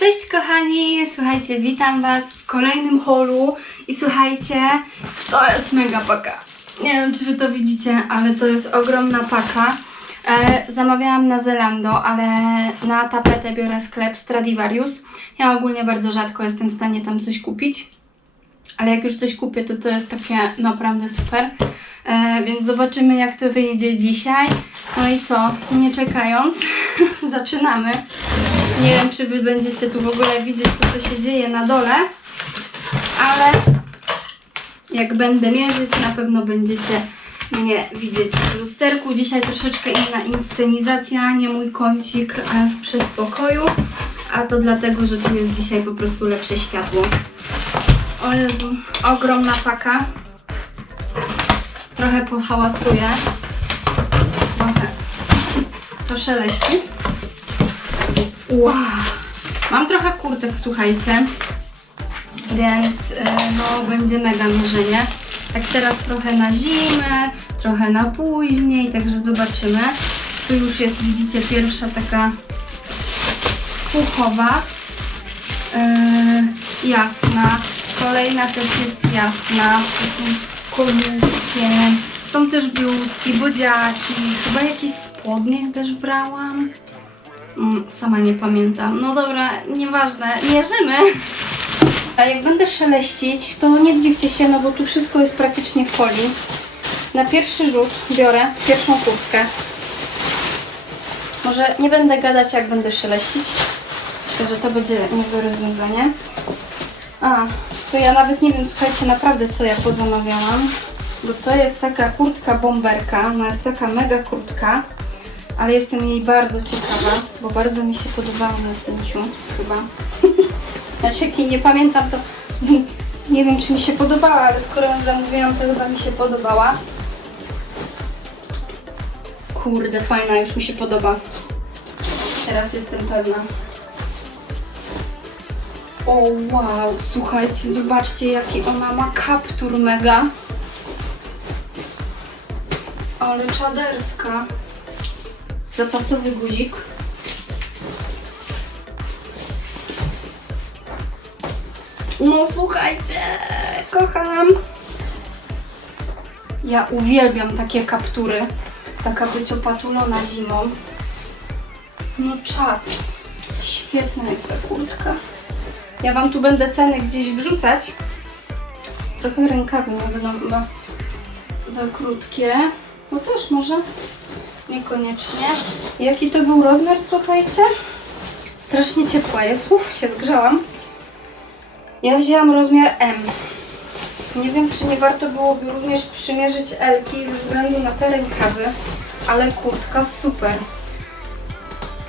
Cześć kochani, słuchajcie, witam Was w kolejnym holu i słuchajcie, to jest mega paka. Nie wiem, czy Wy to widzicie, ale to jest ogromna paka. E, zamawiałam na Zelando, ale na tapetę biorę sklep Stradivarius. Ja ogólnie bardzo rzadko jestem w stanie tam coś kupić, ale jak już coś kupię, to to jest takie naprawdę super. E, więc zobaczymy, jak to wyjdzie dzisiaj. No i co, nie czekając, zaczynamy. Nie wiem, czy Wy będziecie tu w ogóle widzieć to, co się dzieje na dole, ale jak będę mierzyć, na pewno będziecie mnie widzieć w lusterku. Dzisiaj troszeczkę inna inscenizacja, nie mój kącik e, w przedpokoju, a to dlatego, że tu jest dzisiaj po prostu lepsze światło. O Jezu, ogromna paka. Trochę pohałasuje. Trochę to szeleści. Wow. Mam trochę kurtek, słuchajcie, więc yy, no będzie mega mierzenie. Tak teraz trochę na zimę, trochę na później, także zobaczymy. Tu już jest, widzicie, pierwsza taka puchowa, yy, jasna. Kolejna też jest jasna, z takim kołówkiem. Są też bluzki, bodziaki, chyba jakieś spodnie też brałam. Mm, Sama nie pamiętam. No dobra, nieważne, mierzymy. A jak będę szeleścić, to nie dziwcie się, no bo tu wszystko jest praktycznie w folii. Na pierwszy rzut biorę pierwszą kurtkę. Może nie będę gadać, jak będę szeleścić. Myślę, że to będzie niezłe rozwiązanie. A, to ja nawet nie wiem, słuchajcie, naprawdę co ja pozamawiałam. Bo to jest taka kurtka bomberka. Ona jest taka mega krótka ale jestem jej bardzo ciekawa, bo bardzo mi się podobała na zdjęciu chyba. znaczy, jak nie pamiętam, to nie wiem, czy mi się podobała, ale skoro ją zamówiłam, to chyba mi się podobała. Kurde, fajna, już mi się podoba. Teraz jestem pewna. O wow, słuchajcie, zobaczcie jaki ona ma kaptur mega. Ale czaderska zapasowy guzik. No słuchajcie, kocham. Ja uwielbiam takie kaptury. Taka być opatulona zimą. No czad. Świetna jest ta kurtka. Ja Wam tu będę ceny gdzieś wrzucać. Trochę rękawy nie będą chyba za krótkie. No też może Niekoniecznie. Jaki to był rozmiar, słuchajcie? Strasznie ciepła jest. Uf, się zgrzałam. Ja wzięłam rozmiar M. Nie wiem, czy nie warto byłoby również przymierzyć Elki ze względu na te rękawy, ale kurtka super.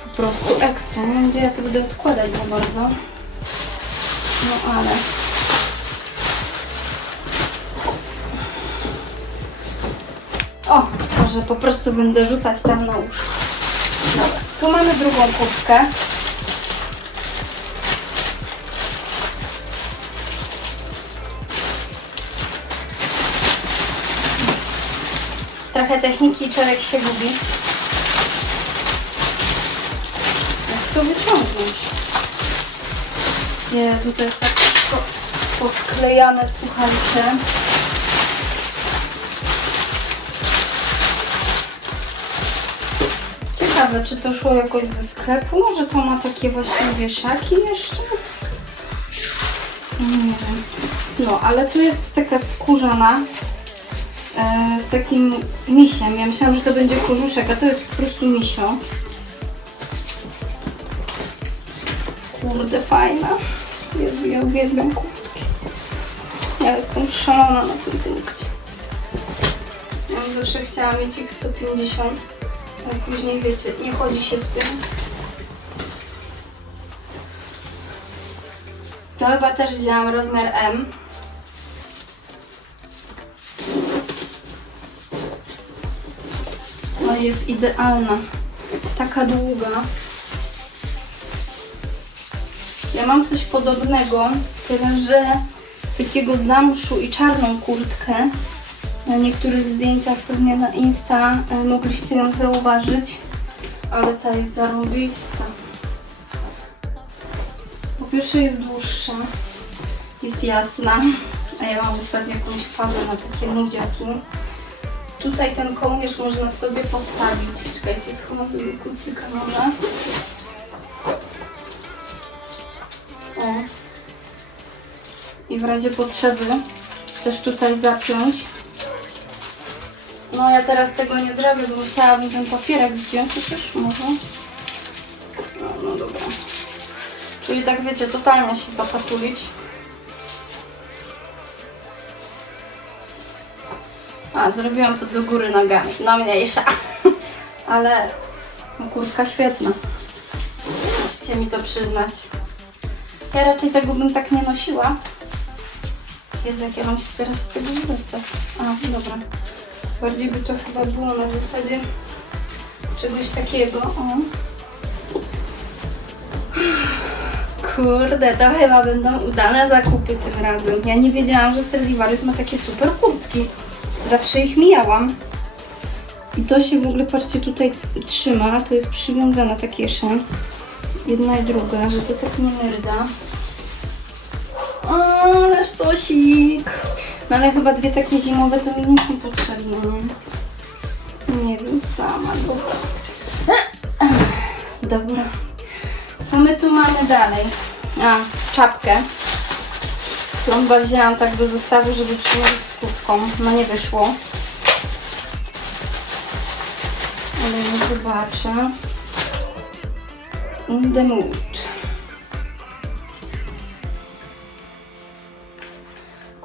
Po prostu ekstra. Nie wiem, gdzie ja to będę odkładać za bardzo. No ale... Może po prostu będę rzucać tam na łóżko. Dobra, tu mamy drugą kurtkę. Trochę techniki czerek się gubi. Jak to wyciągnąć? Jezu, to jest tak wszystko posklejane, słuchajcie. Czy to szło jakoś ze sklepu? Może to ma takie właśnie wieszaki jeszcze? Nie wiem. No, ale tu jest taka skórzana e, z takim misiem. Ja myślałam, że to będzie kożuszek, a to jest po prostu misio. Kurde, fajna. Jezu, ja uwielbiam kurtki. Ja jestem szalona na tym punkcie. Ja zawsze chciała mieć ich 150. Ale później wiecie, nie chodzi się w tym. To chyba też wzięłam rozmiar M. No jest idealna. Taka długa. Ja mam coś podobnego, tyle że z takiego zamszu i czarną kurtkę. Na niektórych zdjęciach pewnie na Insta e, mogliście ją zauważyć, ale ta jest zarąbista. pierwsze jest dłuższa, jest jasna, a ja mam ostatnio jakąś fazę na takie nudziaki. Tutaj ten kołnierz można sobie postawić. Czekajcie, schowam tego kucyka może. O. I w razie potrzeby też tutaj zapiąć. No ja teraz tego nie zrobię, bo musiałabym ten papierek zdjąć, chociaż może. No, no dobra. Czyli tak wiecie, totalnie się zapatulić. A, zrobiłam to do góry nogami. No mniejsza. Ale no, świetna. Musicie mi to przyznać. Ja raczej tego bym tak nie nosiła. Jezu, jak ja mam się teraz z tego dostać. A, dobra. Bardziej by to chyba było na zasadzie czegoś takiego. O. Kurde, to chyba będą udane zakupy tym razem. Ja nie wiedziałam, że Stradivarius ma takie super kurtki. Zawsze ich mijałam. I to się w ogóle, patrzcie, tutaj trzyma. To jest przywiązane ta kieszeń. Jedna i druga, że to tak nie myrda. Ale sztosik. No ale chyba dwie takie zimowe to mi nie potrzebne, nie? Nie wiem sama, dobra. Dobra. Co my tu mamy dalej? A, czapkę. Którą chyba wzięłam tak do zestawu, żeby przyłożyć z kurtką. No nie wyszło. Ale już zobaczę. In the mood.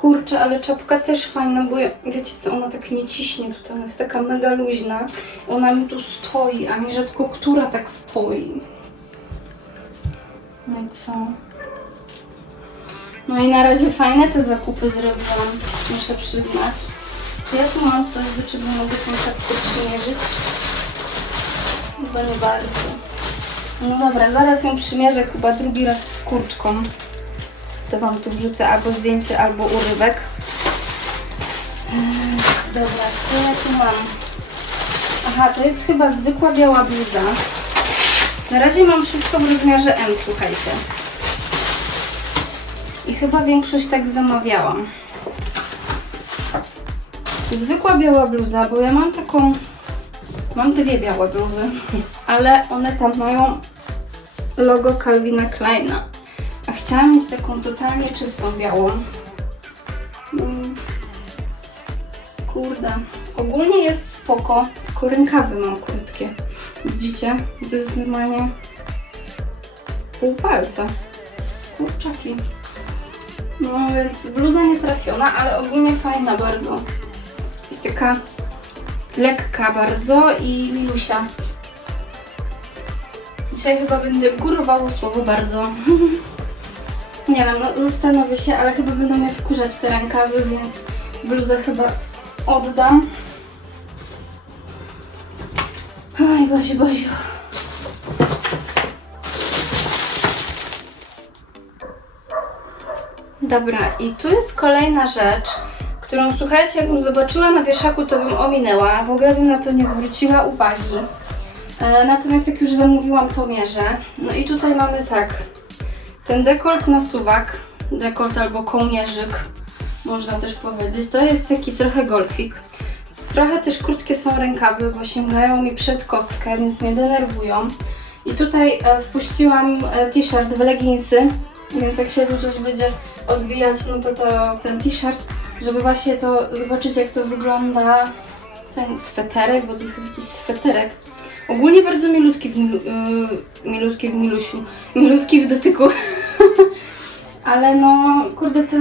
Kurczę, ale czapka też fajna, bo ja, wiecie co, ona tak nie ciśnie tutaj, ona jest taka mega luźna. Ona mi tu stoi, a mi rzadko która tak stoi. No i co? No i na razie fajne te zakupy zrobiłam, muszę przyznać. Czy ja tu mam coś, do czego mogę tą czapkę przymierzyć? Chyba bardzo. No dobra, zaraz ją przymierzę chyba drugi raz z kurtką. To Wam tu wrzucę albo zdjęcie, albo urywek. Eee, Dobra, co ja tu mam? Aha, to jest chyba zwykła biała bluza. Na razie mam wszystko w rozmiarze M, słuchajcie. I chyba większość tak zamawiałam. Zwykła biała bluza, bo ja mam taką... Mam dwie białe bluzy, ale one tam mają logo Calvina Kleina. Chciałam mieć taką totalnie czystą białą. Mm. Kurde. Ogólnie jest spoko, tylko rękawy mam krótkie. Widzicie? To jest normalnie pół palca. Kurczaki. No więc bluza nie trafiona, ale ogólnie fajna bardzo. Jest taka lekka bardzo i milusia. Dzisiaj chyba będzie górowało słowo bardzo. Nie wiem, no zastanowię się, ale chyba będą mnie wkurzać te rękawy, więc bluzę chyba oddam. Oj, Boziu, Boziu. Dobra, i tu jest kolejna rzecz, którą słuchajcie, jakbym zobaczyła na wieszaku, to bym ominęła. W ogóle bym na to nie zwróciła uwagi. E, natomiast jak już zamówiłam, to mierzę. No i tutaj mamy tak, ten dekolt na suwak, dekolt albo kołnierzyk, można też powiedzieć, to jest taki trochę golfik. Trochę też krótkie są rękawy, bo sięgają mi przed kostkę, więc mnie denerwują. I tutaj e, wpuściłam e, t-shirt w leginsy, więc jak się tu coś będzie odbijać, no to, to ten t-shirt, żeby właśnie to zobaczyć jak to wygląda ten sweterek, bo to jest chyba jakiś sweterek. Ogólnie bardzo milutki w, yy, milutki w milusiu, milutki w dotyku. Ale no, kurde, to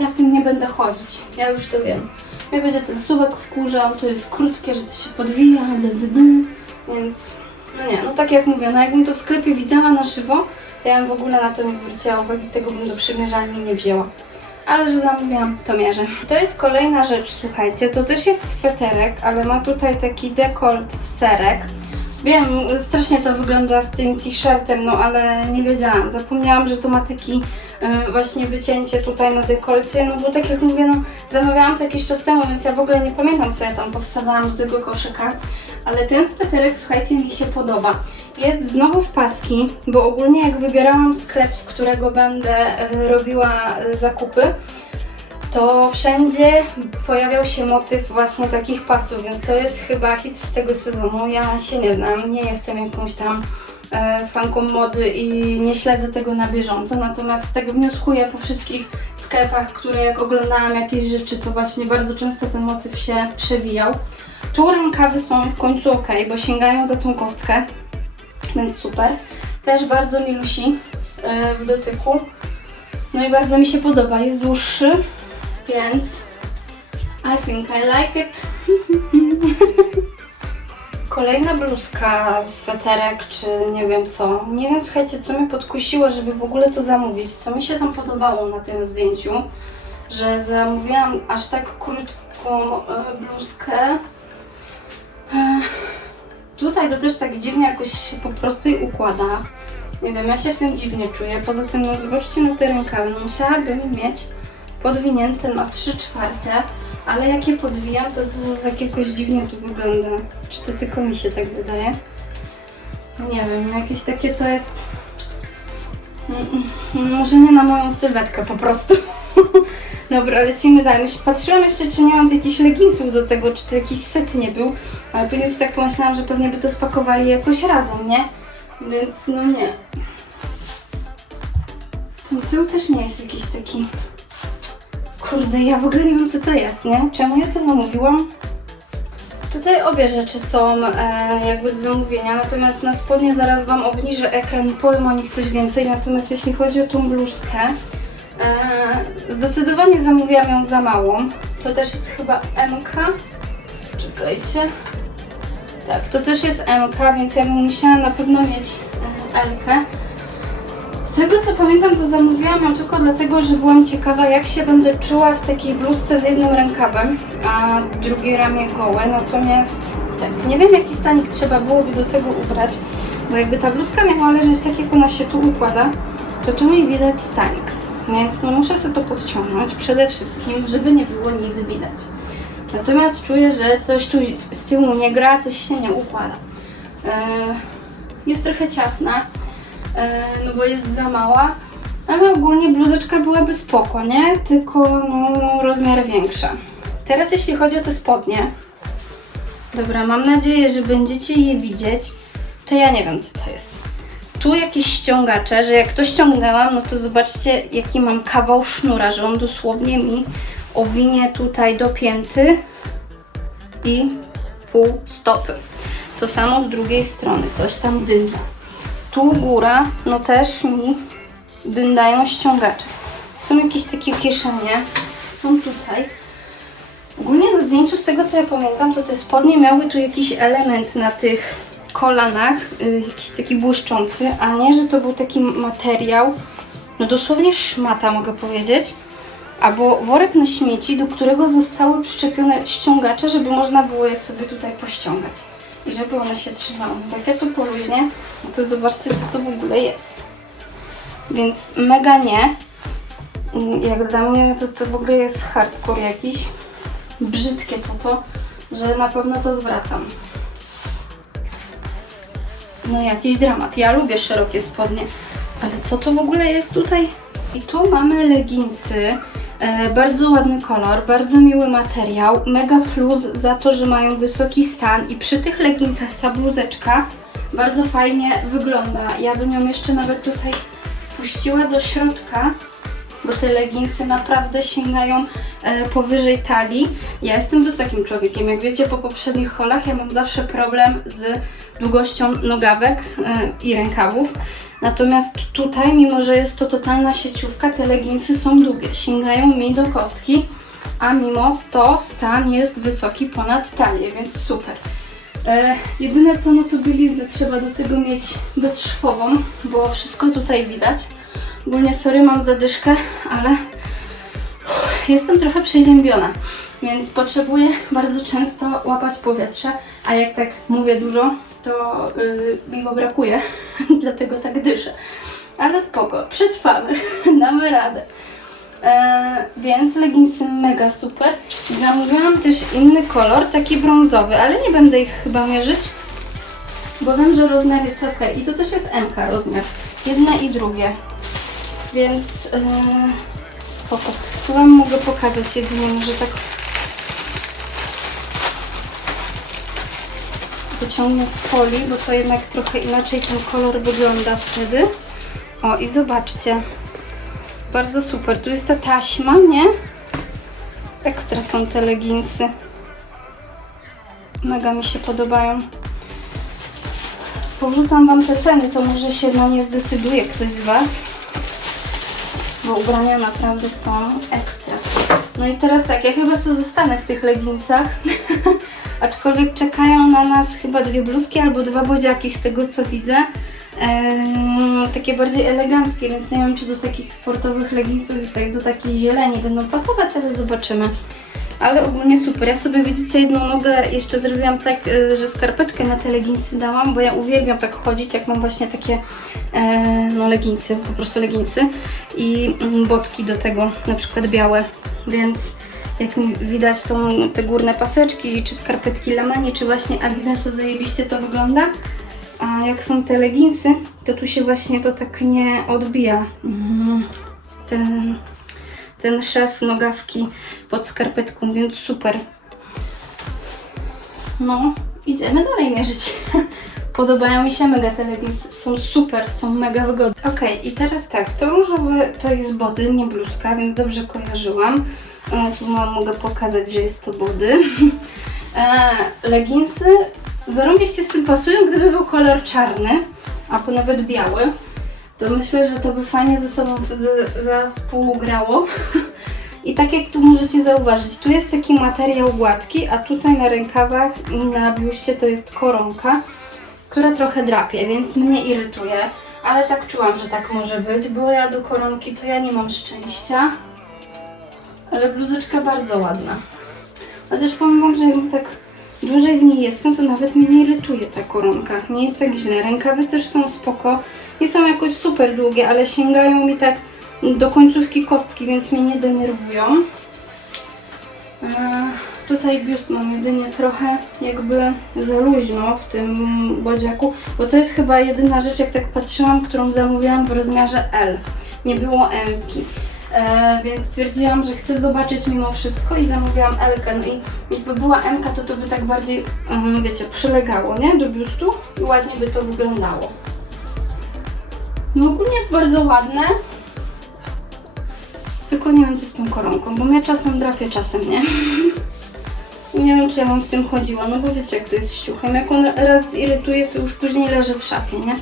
ja w tym nie będę chodzić. Ja już to wiem. Mnie będzie ten suwek wkurzał, to jest krótkie, że to się podwija, więc no nie, no tak jak mówię, no jakbym to w sklepie widziała na żywo, to ja bym w ogóle na to nie zwróciła uwagi, tego bym do przymierzalni nie wzięła. Ale że zamówiłam, to mierzę. To jest kolejna rzecz, słuchajcie, to też jest sweterek, ale ma tutaj taki dekolt w serek. Wiem, strasznie to wygląda z tym t-shirtem, no ale nie wiedziałam. Zapomniałam, że to ma taki e, właśnie wycięcie tutaj na dekolcie, no bo tak jak mówię, no zamawiałam to jakiś czas temu, więc ja w ogóle nie pamiętam, co ja tam powsadzałam do tego koszyka. Ale ten sweterek, słuchajcie, mi się podoba. jest znowu w paski, bo ogólnie jak wybierałam sklep, z którego będę e, robiła e, zakupy, to wszędzie pojawiał się motyw właśnie takich pasów, więc to jest chyba hit z tego sezonu. Ja się nie znam, nie jestem jakąś tam e, fanką mody i nie śledzę tego na bieżąco, natomiast tak wnioskuję po wszystkich sklepach, które jak oglądałam jakieś rzeczy, to właśnie bardzo często ten motyw się przewijał. Tu rękawy są w końcu ok, bo sięgają za tą kostkę, więc super. Też bardzo milusi e, w dotyku. No i bardzo mi się podoba, jest dłuższy, więc I think I like it. Kolejna bluzka, sweterek czy nie wiem co. Nie wiem, słuchajcie, co mnie podkusiło, żeby w ogóle to zamówić. Co mi się tam podobało na tym zdjęciu, że zamówiłam aż tak krótką e, bluzkę. E, tutaj to też tak dziwnie jakoś się po prostu jej układa. Nie wiem, ja się w tym dziwnie czuję. Poza tym, no zobaczcie na te rękawy, no musiałabym mieć podwinięte na 3 czwarte, ale jak je podwijam, to, to tak jakoś dziwnie to wygląda. Czy to tylko mi się tak wydaje? Nie wiem, jakieś takie to jest... Mm, mm, Może nie na moją sylwetkę po prostu. Dobra, lecimy dalej. Patrzyłam jeszcze, czy nie mam jakichś leginsów do tego, czy to jakiś set nie był, ale później tak pomyślałam, że pewnie by to spakowali jakoś razem, nie? Więc no nie. Ten tył też nie jest jakiś taki... Kurde, ja w ogóle nie wiem co to jest, nie? Czemu ja to zamówiłam? Tutaj obie rzeczy są e, jakby z zamówienia, natomiast na spodnie zaraz Wam obniżę ekran i powiem o nich coś więcej. Natomiast jeśli chodzi o tą bluzkę, e, zdecydowanie zamówiłam ją za małą. To też jest chyba MK. Czekajcie. Tak, to też jest MK, więc ja bym musiała na pewno mieć e, LK. Tego co pamiętam, to zamówiłam ją tylko dlatego, że byłam ciekawa, jak się będę czuła w takiej bluzce z jednym rękawem, a drugie ramię gołe. Natomiast tak, nie wiem jaki stanik trzeba byłoby do tego ubrać, bo jakby ta bluzka miała leżeć tak, jak ona się tu układa, to tu mi widać stanik. Więc no muszę sobie to podciągnąć przede wszystkim, żeby nie było nic widać. Natomiast czuję, że coś tu z tyłu nie gra, coś się nie układa. Yy, jest trochę ciasna, no bo jest za mała, ale ogólnie bluzeczka byłaby spoko, nie? Tylko no, rozmiar większa. Teraz jeśli chodzi o te spodnie, dobra, mam nadzieję, że będziecie je widzieć, to ja nie wiem co to jest. Tu jakieś ściągacze, że jak to ściągnęłam, no to zobaczcie jaki mam kawał sznura, że on dosłownie mi owinie tutaj do pięty i pół stopy. To samo z drugiej strony, coś tam dynda. Tu góra, no też mi dyndają ściągacze. Są jakieś takie kieszenie, są tutaj. Ogólnie na zdjęciu, z tego co ja pamiętam, to te spodnie miały tu jakiś element na tych kolanach, y, jakiś taki błyszczący, a nie, że to był taki materiał, no dosłownie szmata mogę powiedzieć, albo worek na śmieci, do którego zostały przyczepione ściągacze, żeby można było je sobie tutaj pościągać i żeby one się trzymały. Jak ja tu poluźnię, no to zobaczcie, co to w ogóle jest. Więc mega nie. Jak dla mnie to, to w ogóle jest hardcore jakiś. Brzydkie to to, że na pewno to zwracam. No jakiś dramat. Ja lubię szerokie spodnie, ale co to w ogóle jest tutaj? I tu mamy leginsy. E, bardzo ładny kolor, bardzo miły materiał. Mega plus za to, że mają wysoki stan i przy tych leginsach ta bluzeczka bardzo fajnie wygląda. Ja bym ją jeszcze nawet tutaj wpuściła do środka, bo te leginsy naprawdę sięgają e, powyżej talii. Ja jestem wysokim człowiekiem. Jak wiecie po poprzednich holach, ja mam zawsze problem z długością nogawek e, i rękawów. Natomiast tutaj, mimo że jest to totalna sieciówka, te leginsy są długie, sięgają mi do kostki, a mimo to stan jest wysoki ponad talię, więc super. E, jedyne co, no to bieliznę trzeba do tego mieć bezszwową, bo wszystko tutaj widać. Ogólnie sorry, mam zadyszkę, ale uff, jestem trochę przeziębiona, więc potrzebuję bardzo często łapać powietrze, a jak tak mówię dużo, to yy, mi go brakuje, dlatego tak dyszę. Ale spoko, przetrwamy, damy radę. E, więc leginsy mega super. Zamówiłam też inny kolor, taki brązowy, ale nie będę ich chyba mierzyć, bo wiem, że rozmiar jest ok i to też jest MK rozmiar, jedne i drugie, więc yy, spoko. Tu Wam mogę pokazać jedynie może tak wyciągnę z folii, bo to jednak trochę inaczej ten kolor wygląda wtedy. O i zobaczcie, bardzo super, tu jest ta taśma, nie? Ekstra są te leginsy. Mega mi się podobają. Powrzucam Wam te ceny, to może się na nie zdecyduje ktoś z Was. Bo ubrania naprawdę są ekstra. No i teraz tak, ja chyba sobie zostanę w tych leginsach. Aczkolwiek czekają na nas chyba dwie bluzki albo dwa bodziaki z tego co widzę. Eee, takie bardziej eleganckie, więc nie wiem czy do takich sportowych leginsów i tak do takiej zieleni będą pasować, ale zobaczymy. Ale ogólnie super. Ja sobie widzicie jedną nogę jeszcze zrobiłam tak, y, że skarpetkę na te leginsy dałam, bo ja uwielbiam tak chodzić, jak mam właśnie takie e, no leginsy, po prostu leginsy i mm, botki do tego, na przykład białe, więc jak mi widać tą, te górne paseczki, czy skarpetki Lamanie, czy właśnie Adidasa zajebiście to wygląda. A jak są te leginsy, to tu się właśnie to tak nie odbija. Mhm. Ten, ten szef nogawki pod skarpetką, więc super. No, idziemy dalej mierzyć. Podobają mi się mega te leginsy, są super, są mega wygodne. Ok, i teraz tak, to różowe to jest body, nie bluzka, więc dobrze kojarzyłam. E, tu mam, mogę pokazać, że jest to body. E, leginsy zarąbiście z tym pasują, gdyby był kolor czarny, albo nawet biały. To myślę, że to by fajnie ze sobą współgrało. I tak jak tu możecie zauważyć, tu jest taki materiał gładki, a tutaj na rękawach i na biuście to jest koronka, która trochę drapie, więc mnie irytuje. Ale tak czułam, że tak może być, bo ja do koronki to ja nie mam szczęścia. Ale bluzeczka bardzo ładna. Chociaż powiem Wam, że jak tak dłużej w niej jestem, to nawet mnie nie irytuje ta koronka. Nie jest tak źle. Rękawy też są spoko. Nie są jakoś super długie, ale sięgają mi tak do końcówki kostki, więc mnie nie denerwują. Eee, tutaj biust mam jedynie trochę jakby za luźno w tym bodziaku, bo to jest chyba jedyna rzecz, jak tak patrzyłam, którą zamówiłam w rozmiarze L. Nie było M-ki. E, więc stwierdziłam, że chcę zobaczyć mimo wszystko i zamówiłam L. No i jakby była M, to to by tak bardziej, em, wiecie, przylegało, nie? Do biustu i ładnie by to wyglądało. No ogólnie bardzo ładne. Tylko nie wiem co z tą koronką, bo mnie czasem drapie, czasem nie. Nie wiem, czy ja mam w tym chodziła, no bo wiecie, jak to jest z ciuchem. Jak on raz zirytuje, to już później leży w szafie, nie?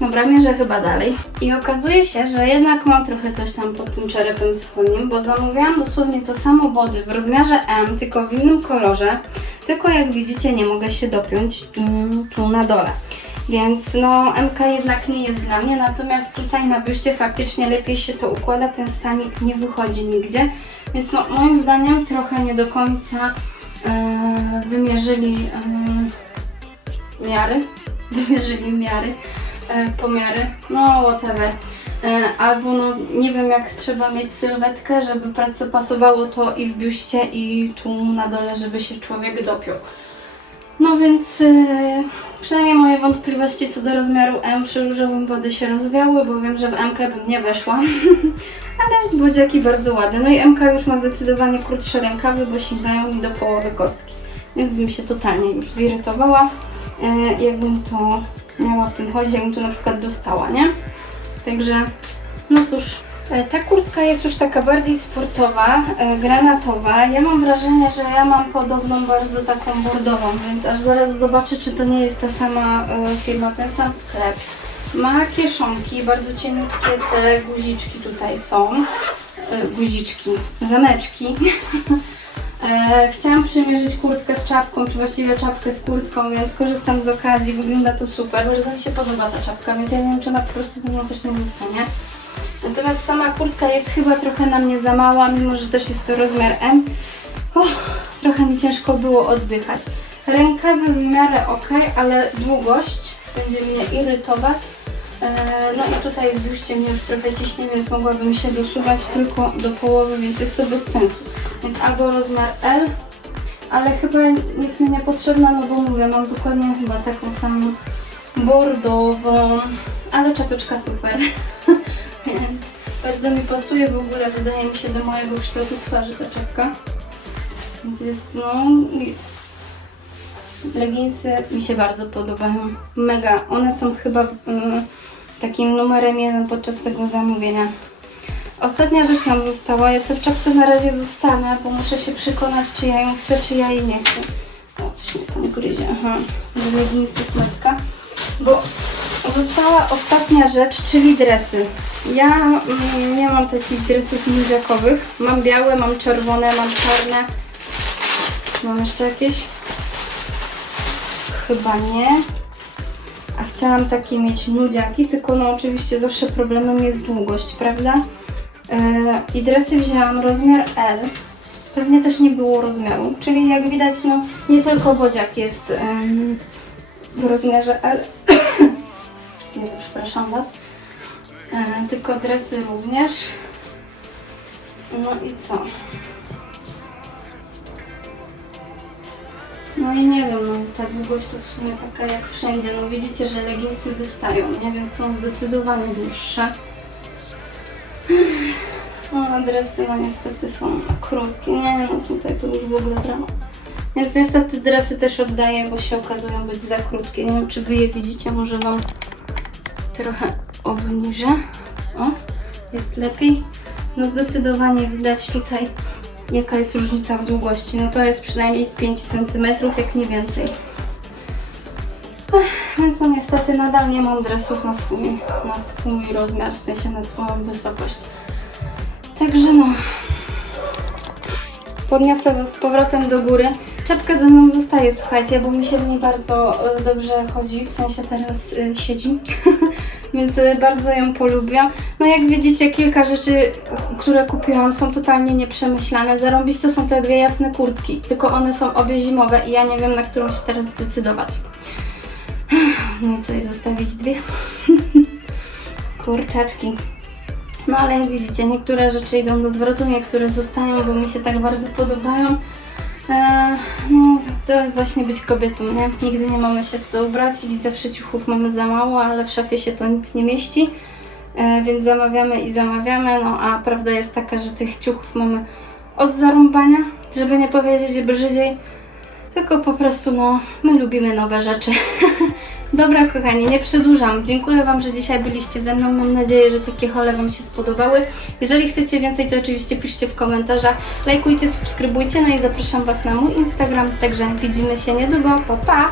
Dobra, mierzę chyba dalej. I okazuje się, że jednak mam trochę coś tam pod tym czerepem swoim, bo zamówiłam dosłownie to samo body w rozmiarze M, tylko w innym kolorze. Tylko jak widzicie, nie mogę się dopiąć tu, tu na dole. Więc no, MK jednak nie jest dla mnie, natomiast tutaj na biuście faktycznie lepiej się to układa, ten stanik nie wychodzi nigdzie. Więc no, moim zdaniem trochę nie do końca e, wymierzyli e, miary, wymierzyli miary, e, pomiary, no whatever. E, albo no nie wiem jak trzeba mieć sylwetkę, żeby pasowało to i w biuście i tu na dole, żeby się człowiek dopiął. No więc przynajmniej moje wątpliwości co do rozmiaru M przy różowym body się rozwiały, bo wiem, że w MK bym nie weszła. Ale bodziaki bardzo ładne. No i MK już ma zdecydowanie krótsze rękawy, bo sięgają mi do połowy kostki. Więc bym się totalnie już zirytowała, e, jakbym to miała w tym chodzić, jakbym to na przykład dostała, nie? Także, no cóż, ta kurtka jest już taka bardziej sportowa, e, granatowa. Ja mam wrażenie, że ja mam podobną bardzo taką bordową, więc aż zaraz zobaczę, czy to nie jest ta sama e, firma, ten sam sklep. Ma kieszonki, bardzo cieniutkie te guziczki tutaj są. E, guziczki, zameczki. E, chciałam przymierzyć kurtkę z czapką, czy właściwie czapkę z kurtką, więc korzystam z okazji, wygląda to super. Bardzo mi się podoba ta czapka, więc ja nie wiem, czy ona po prostu ze mną też nie zostanie. Natomiast sama kurtka jest chyba trochę na mnie za mała, mimo że też jest to rozmiar M. Och, trochę mi ciężko było oddychać. Rękawy w miarę ok, ale długość będzie mnie irytować. E, No i tutaj w biuście mnie już trochę ciśnie, więc mogłabym się dosuwać tylko do połowy, więc jest to bez sensu. Więc albo rozmiar L, ale chyba jest mi niepotrzebna, no bo mówię, mam dokładnie chyba taką samą bordową, ale czapeczka super, więc bardzo mi pasuje w ogóle, wydaje mi się do mojego kształtu twarzy ta czapka, więc jest no. Leginsy mi się bardzo podobają, mega, one są chyba mm, takim numerem jeden podczas tego zamówienia. Ostatnia rzecz nam została. Ja sobie w czapce na razie zostanę, bo muszę się przekonać, czy ja ją chcę, czy ja jej nie chcę. O, coś mnie tam gryzie. Aha, z leginsów metka. Bo została ostatnia rzecz, czyli dresy. Ja mm, nie mam takich dresów ninjakowych. Mam białe, mam czerwone, mam czarne. Mam jeszcze jakieś? Chyba nie. A chciałam takie mieć nudziaki, tylko no oczywiście zawsze problemem jest długość, prawda? Yy, I dresy wzięłam rozmiar L. Pewnie też nie było rozmiaru, czyli jak widać, no nie tylko bodziak jest ym, w rozmiarze L. Jezu, przepraszam Was. Yy, tylko dresy również. No i co? No i nie wiem, no ta długość to w sumie taka jak wszędzie. No widzicie, że leginsy wystają, nie? Więc są zdecydowanie dłuższe. No adresy no niestety są krótkie. Nie no tutaj to już w ogóle drama. Więc niestety dresy też oddaję, bo się okazują być za krótkie. Nie wiem czy wy je widzicie, może wam trochę obniżę. O, jest lepiej. No zdecydowanie widać tutaj jaka jest różnica w długości. No to jest przynajmniej z 5 cm, jak nie więcej. Ech, Więc no niestety nadal nie mam dresów na swój, na swój rozmiar, w sensie na swoją wysokość. Także no. Podniosę Was z powrotem do góry. Czapka ze mną zostaje, słuchajcie, bo mi się w niej bardzo e, dobrze chodzi, w sensie teraz e, siedzi, więc e, bardzo ją polubiłam. No jak widzicie, kilka rzeczy, które kupiłam są totalnie nieprzemyślane. Zarąbiste są te dwie jasne kurtki, tylko one są obie zimowe i ja nie wiem, na którą się teraz zdecydować. No i co, i zostawić dwie? Kurczaczki. No ale jak widzicie, niektóre rzeczy idą do zwrotu, niektóre zostają, bo mi się tak bardzo podobają. Eee, no, to jest właśnie być kobietą, nie? Nigdy nie mamy się w co ubrać i zawsze ciuchów mamy za mało, ale w szafie się to nic nie mieści, e, więc zamawiamy i zamawiamy, no a prawda jest taka, że tych ciuchów mamy od zarąbania, żeby nie powiedzieć brzydziej, tylko po prostu, no, my lubimy nowe rzeczy. Dobra, kochani, nie przedłużam. Dziękuję Wam, że dzisiaj byliście ze mną. Mam nadzieję, że takie hole Wam się spodobały. Jeżeli chcecie więcej, to oczywiście piszcie w komentarzach. Lajkujcie, subskrybujcie, no i zapraszam Was na mój Instagram. Także widzimy się niedługo. Pa, pa!